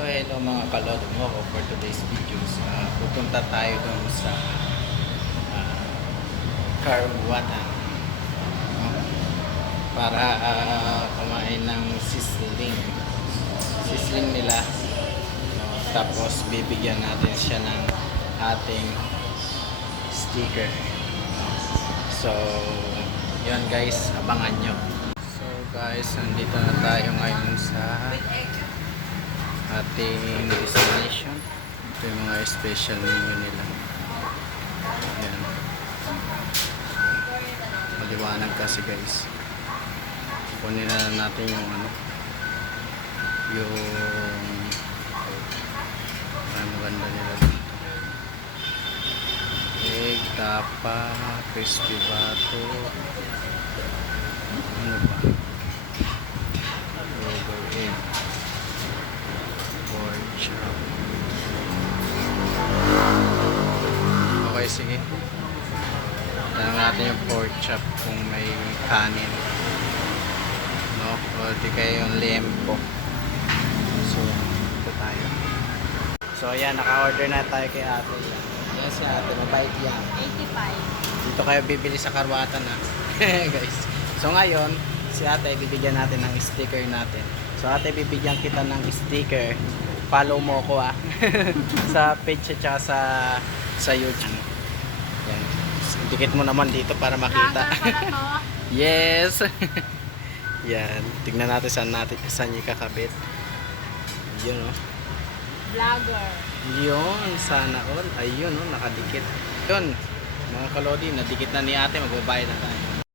So hello mga kalod mo ko for today's videos. Pupunta tayo doon sa Karuwatan para kumain ng sisling nila, no? Tapos bibigyan natin siya ng ating sticker, no? So yun guys, abangan nyo. So guys, nandito na tayo ngayon sa ating destination. Ito yung mga special menu nila. Ayan. Maliwanag kasi guys. Kunin na natin yung yung maganda nila dito. Egg, tapa, crispy bato, ano ba? Burger egg, pork chop. Okay, sige. Tanong natin yung pork chop kung may kanin, no? O di kaya yung lempo. So, ito tayo. So, ayan, naka-order na tayo kay ate. Yes, si ate, mabait yan. 85. Dito kayo bibili sa Karuwatan, ha. Guys. So, ngayon, si ate, bibigyan natin ng sticker natin. So, ate, bibigyan kita ng sticker. Follow mo ko, ha. Sa page at saka sa YouTube. Yan. Dikit mo naman dito para makita. Yes. Yan. Tignan natin saan niya kakabit. Yun, oh. Vlogger. Yun. Sana all. Ayun, oh. Nakadikit. Yun. Mga kalodi, nadikit na ni ate. Magbabayad na tayo.